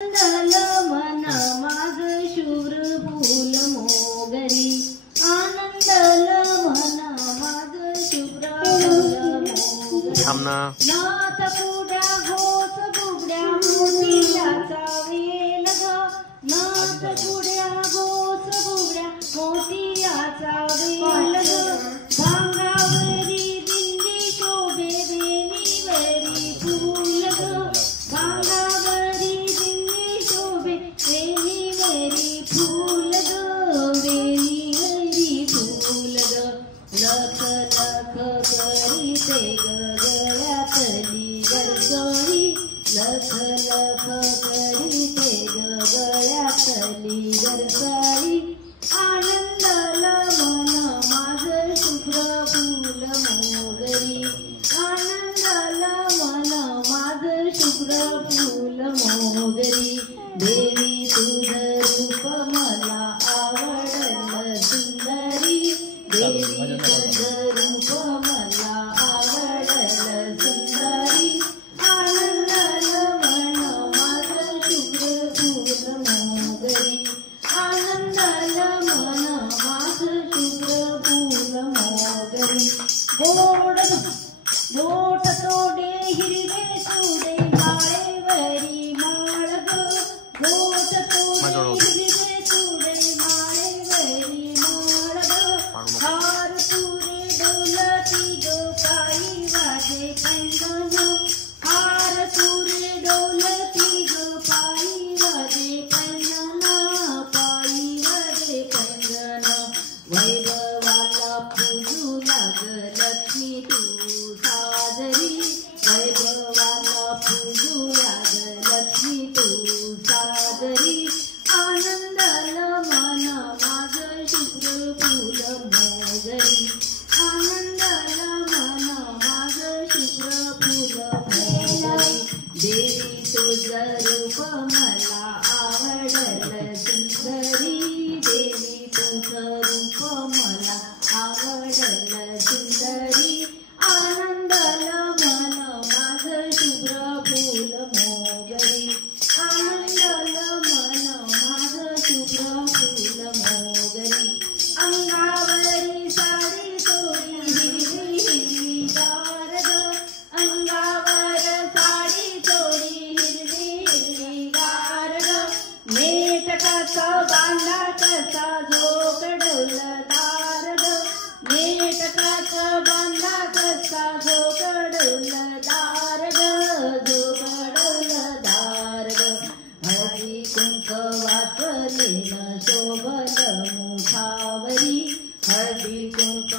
आनंदल मन माझ शूर फूल मोगरी, आनंदल मन माझ शूर फूल मोगरी। नाथ कुड्या घोस बुगड्या मोतियाचा वेल ग, नाथ कुड्या घोस बुगड्या मोतियाचा वेल ग। भांगावरी दिंडी शोभे वेणीवरी फूल ग, भांगावरी दिंडी शोभे वेणीवरी फूल ग, वेणीवरी फूल ग। लख लख करीते गळ्यातली गरगळी, लख लख करीते गळ्यातली गरगळी। आनंदल मन माझ शुभ्र फूल मोगरी, आनंदल मन माझ शुभ्र फूल मोगरी। देवी तुझ रूप मला आवडल सुंदरी, देवी तुझ रूप मला आवडल सुंदरी। आनंदल मन माझ शुभ्र फूल मोगरी, आनंदल मन माझ शुभ्र फूल मोगरी। बोट तोडे हिरवे सोडे माळेवरी माळ ग, बोट तोडे हिरवे सोडे माळेवरी माळ ग। हार तुरे डोलती ग पायी वाजे पैंजण, हार तुरे डोलती ग पायी वाजे पैंजण, पायी वाजे पैंजण। वैभवाला पूजू लाग लक्ष्मी तू सादरी, वैभवाला पूजू लाग लक्ष्मी तू सादरी। आनंदल मन माझ शुभ्र फूल मोगरी, आनंदल मन माझ शुभ्र फूल मोगरी। देवी तुझ रूप मला आवडल सुंदरी, देवी तुझ रूप मला आवडल सुंदरी। आनंदल मन माझ शुभ्र फूल मोगरी, आनंदल मन माझ शुभ्र फूल मोगरी। अंगावरी साडी तोडी हिरवी हिरवी गार ग, अंगावर साडी तोडी हिरवी हिरवी गार ग। मेटकाचा बांधा कसा झोकडवलदार ग, मेटकाचा बांधा कसा झोकडवलदार ग, झोकडवलदार ग। हळदी कुंक वाचले न शोभल मुखावरी, हळदी कुंक